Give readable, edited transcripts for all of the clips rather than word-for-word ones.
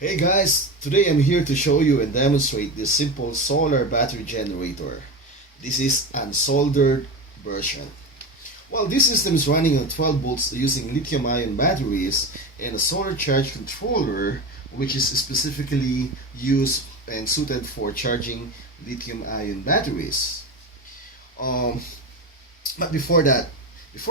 Hey guys, today I'm here to show you and demonstrate this simple solar battery generator. This is unsoldered version. Well, this system is running on 12 volts using lithium-ion batteries and a solar charge controller which is specifically used and suited for charging lithium-ion batteries. Um, but before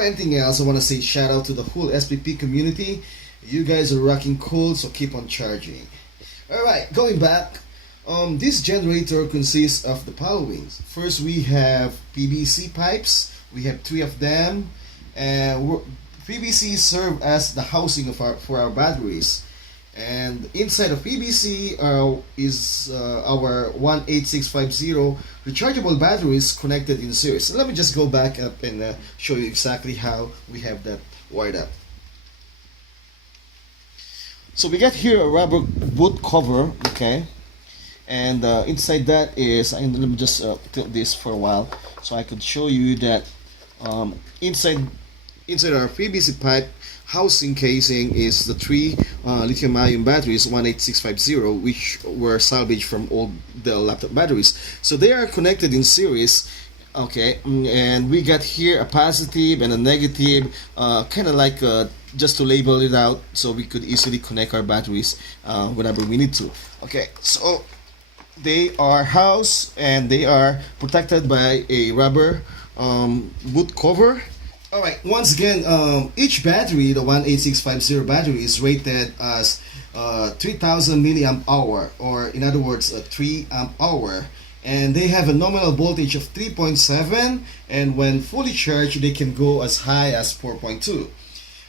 anything else, I want to say shout out to the whole SPP community. You guys are rocking cool, so keep on charging. Alright, going back, this generator consists of the following. First, we have PVC pipes. We have three of them. And PVC serve as the housing of for our batteries. And inside of PVC is our 18650 rechargeable batteries connected in series. So let me just go back up and show you exactly how we have that wired up. So we got here a rubber boot cover, okay, and inside that is, let me just tilt this for a while so I could show you that inside our PVC pipe housing casing is the three lithium-ion batteries 18650, which were salvaged from old Dell laptop batteries. So they are connected in series. Okay, and we got here a positive and a negative, kind of like just to label it out so we could easily connect our batteries whenever we need to. Okay, so they are housed and they are protected by a rubber boot cover. Alright, once again, each battery, the 18650 battery, is rated as 3000 milliamp hour, or in other words, a 3 amp hour. And they have a nominal voltage of 3.7, and when fully charged they can go as high as 4.2.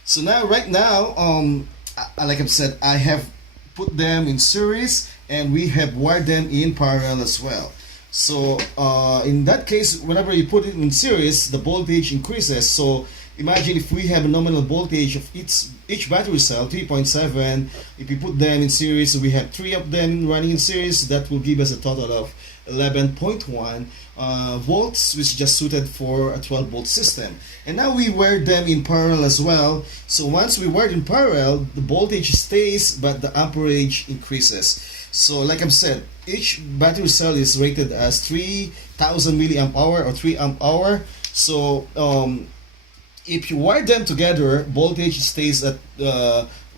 So now right now like I've said, I have put them in series and we have wired them in parallel as well. So in that case, whenever you put it in series, the voltage increases. So imagine if we have a nominal voltage of each battery cell 3.7. If you put them in series, we have three of them running in series. That will give us a total of 11.1 volts, which is just suited for a 12 volt system. And now we wire them in parallel as well. So once we wired in parallel, the voltage stays but the amperage increases. So like I've said, each battery cell is rated as 3000 milliamp hour or 3 amp hour. So if you wire them together, voltage stays at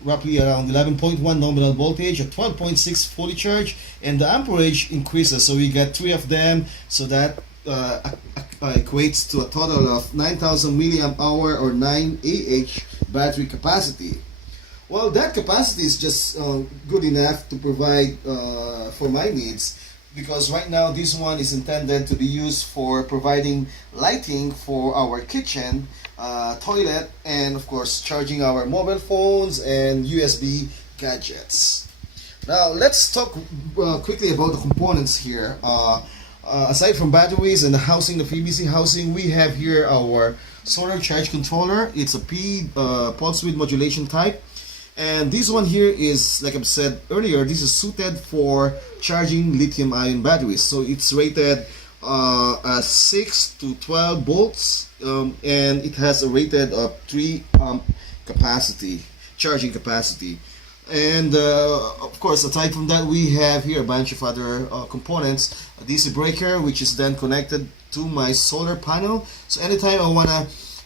roughly around 11.1 nominal voltage at 12.6 fully charged, and the amperage increases. So we get three of them, so that equates to a total of 9000 milliamp hour or 9 Ah battery capacity. Well, that capacity is just good enough to provide for my needs, because right now this one is intended to be used for providing lighting for our kitchen, toilet, and of course charging our mobile phones and USB gadgets. Now let's talk quickly about the components here. Aside from batteries and the housing, the PVC housing, we have here our solar charge controller. It's a pulse width modulation type. And this one here is, like I've said earlier, this is suited for charging lithium-ion batteries. So it's rated as 6 to 12 volts, and it has a rated of 3 amp capacity, charging capacity. And of course, aside from that, we have here a bunch of other components. A DC breaker, which is then connected to my solar panel. So anytime I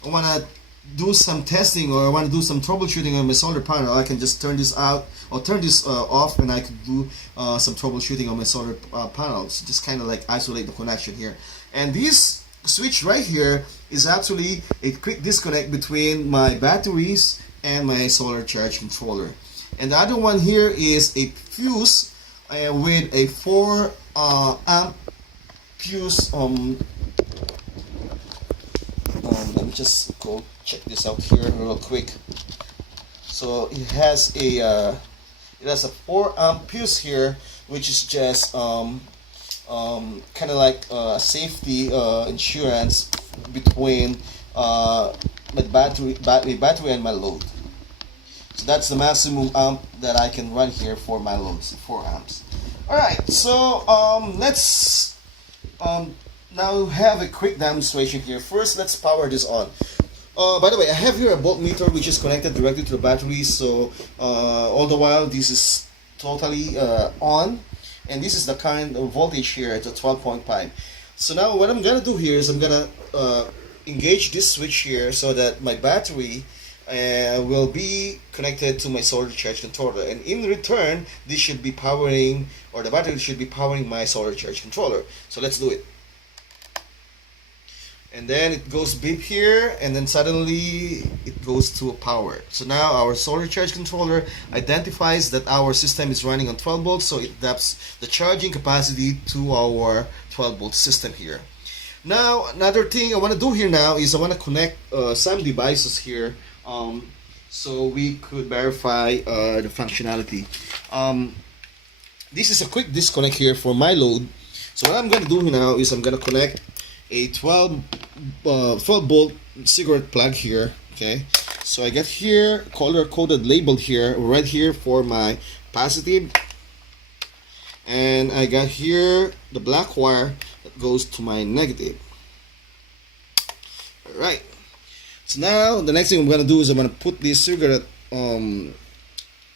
wanna do some testing, or I want to do some troubleshooting on my solar panel, I can just turn this out or turn this off, and I can do some troubleshooting on my solar panels. Just kind of like isolate the connection here. And this switch right here is actually a quick disconnect between my batteries and my solar charge controller. And the other one here is a fuse with a 4 amp fuse. Let me just go check this out here real quick. So it has a 4 amp fuse here, which is just kind of like safety insurance between my battery and my load. So that's the maximum amp that I can run here for my loads, 4 amps. Alright, so let's now have a quick demonstration here. First, let's power this on. By the way, I have here a voltmeter which is connected directly to the battery, so all the while this is totally on, and this is the current voltage here at the 12.5. So now what I'm gonna do here is I'm gonna engage this switch here so that my battery will be connected to my solar charge controller, and in return this should be powering, or the battery should be powering my solar charge controller. So let's do it. And then it goes beep here, and then suddenly it goes to power. So now our solar charge controller identifies that our system is running on 12 volts, so it adapts the charging capacity to our 12 volt system here. Now another thing I want to do here now is I want to connect some devices here, so we could verify the functionality. This is a quick disconnect here for my load. So what I'm going to do now is I'm going to connect a 12 volt cigarette plug here. Okay, so I got here color coded label here, right here for my positive, and I got here the black wire that goes to my negative. Alright, so now the next thing I'm gonna do is I'm gonna put this cigarette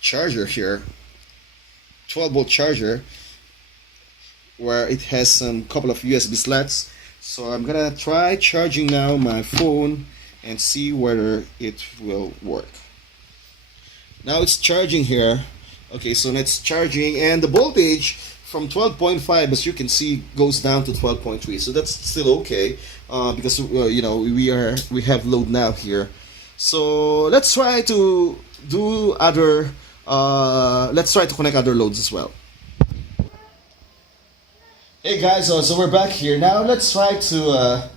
charger here, 12 volt charger, where it has some couple of USB slots. So I'm gonna try charging now my phone and see whether it will work. Now it's charging here. Okay, so it's charging, and the voltage from 12.5, as you can see, goes down to 12.3. So that's still okay, because you know, we have load now here. So let's try to do other. Let's try to connect other loads as well. Hey guys, so we're back here. Now let's try to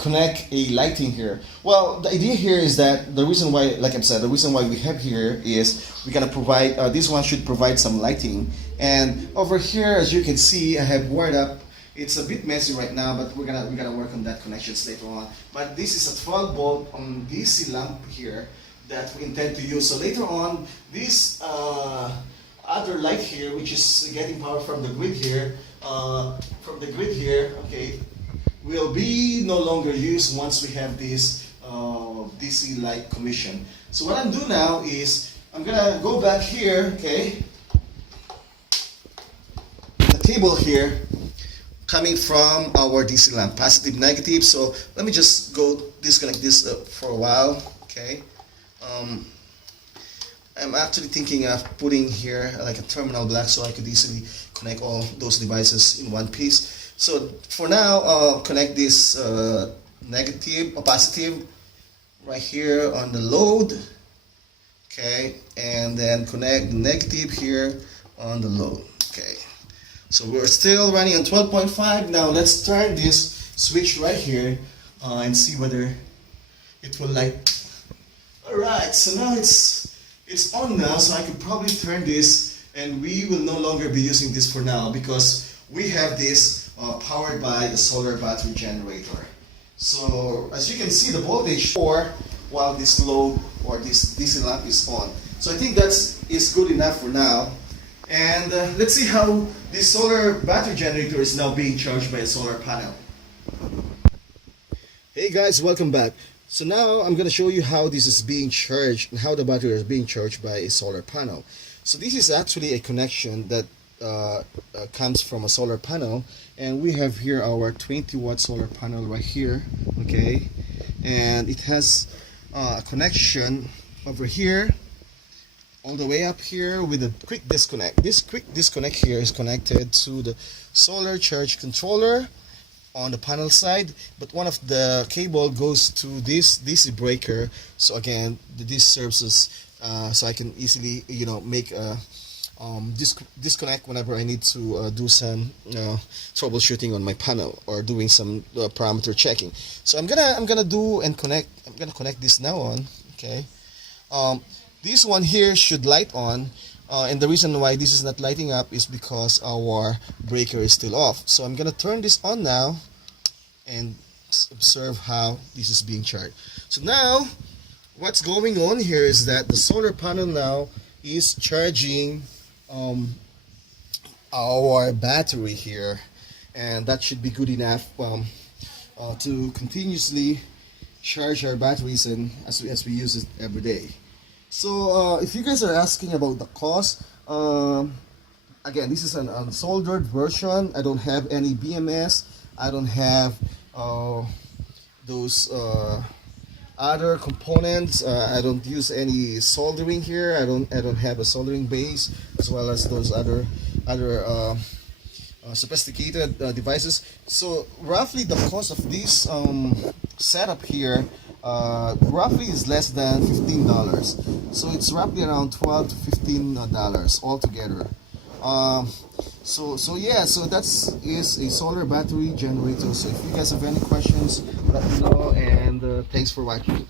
connect a lighting here. Well, the idea here is that the reason why, like I said, the reason why we have here is we're gonna provide, this one should provide some lighting. And over here, as you can see, I have wired up. It's a bit messy right now, but we're gonna work on that connections later on. But this is a 12 volt DC lamp here that we intend to use. So later on, this other light here, which is getting power from the grid here, okay, will be no longer used once we have this DC light commission. So what I'm doing now is I'm gonna go back here, okay, the cable here coming from our DC lamp, positive, negative. So let me just go disconnect this for a while, okay. I'm actually thinking of putting here like a terminal block so I could easily connect all those devices in one piece. So for now, connect this negative or positive right here on the load, okay, and then connect the negative here on the load, okay. So we're still running on 12.5. Now let's turn this switch right here and see whether it will light. Alright, so now it's on now, so I could probably turn this, and we will no longer be using this for now because we have this powered by a solar battery generator. So as you can see, the voltage for while this load or this DC lamp is on. So I think is good enough for now. And let's see how this solar battery generator is now being charged by a solar panel. Hey guys, welcome back. So now I'm going to show you how this is being charged and how the battery is being charged by a solar panel. So this is actually a connection that comes from a solar panel, and we have here our 20-watt solar panel right here, okay, and it has a connection over here all the way up here with a quick disconnect. This quick disconnect here is connected to the solar charge controller on the panel side, but one of the cable goes to this DC breaker. So again, this serves as so I can easily, you know, make a disconnect whenever I need to do some troubleshooting on my panel or doing some parameter checking. So I'm gonna do and connect. I'm gonna connect this now on. Okay, this one here should light on. And the reason why this is not lighting up is because our breaker is still off. So I'm gonna turn this on now and observe how this is being charged. So now what's going on here is that the solar panel now is charging our battery here, and that should be good enough to continuously charge our batteries and as we use it every day. So if you guys are asking about the cost, again, this is an unsoldered version. I don't have any BMS. I don't have those other components. I don't use any soldering here. I don't have a soldering base, as well as those other sophisticated devices. So roughly the cost of this setup here roughly is less than $15. So it's roughly around $12 to $15 altogether. So yeah, so that's is a solar battery generator. So if you guys have any questions, let me know, and thanks for watching.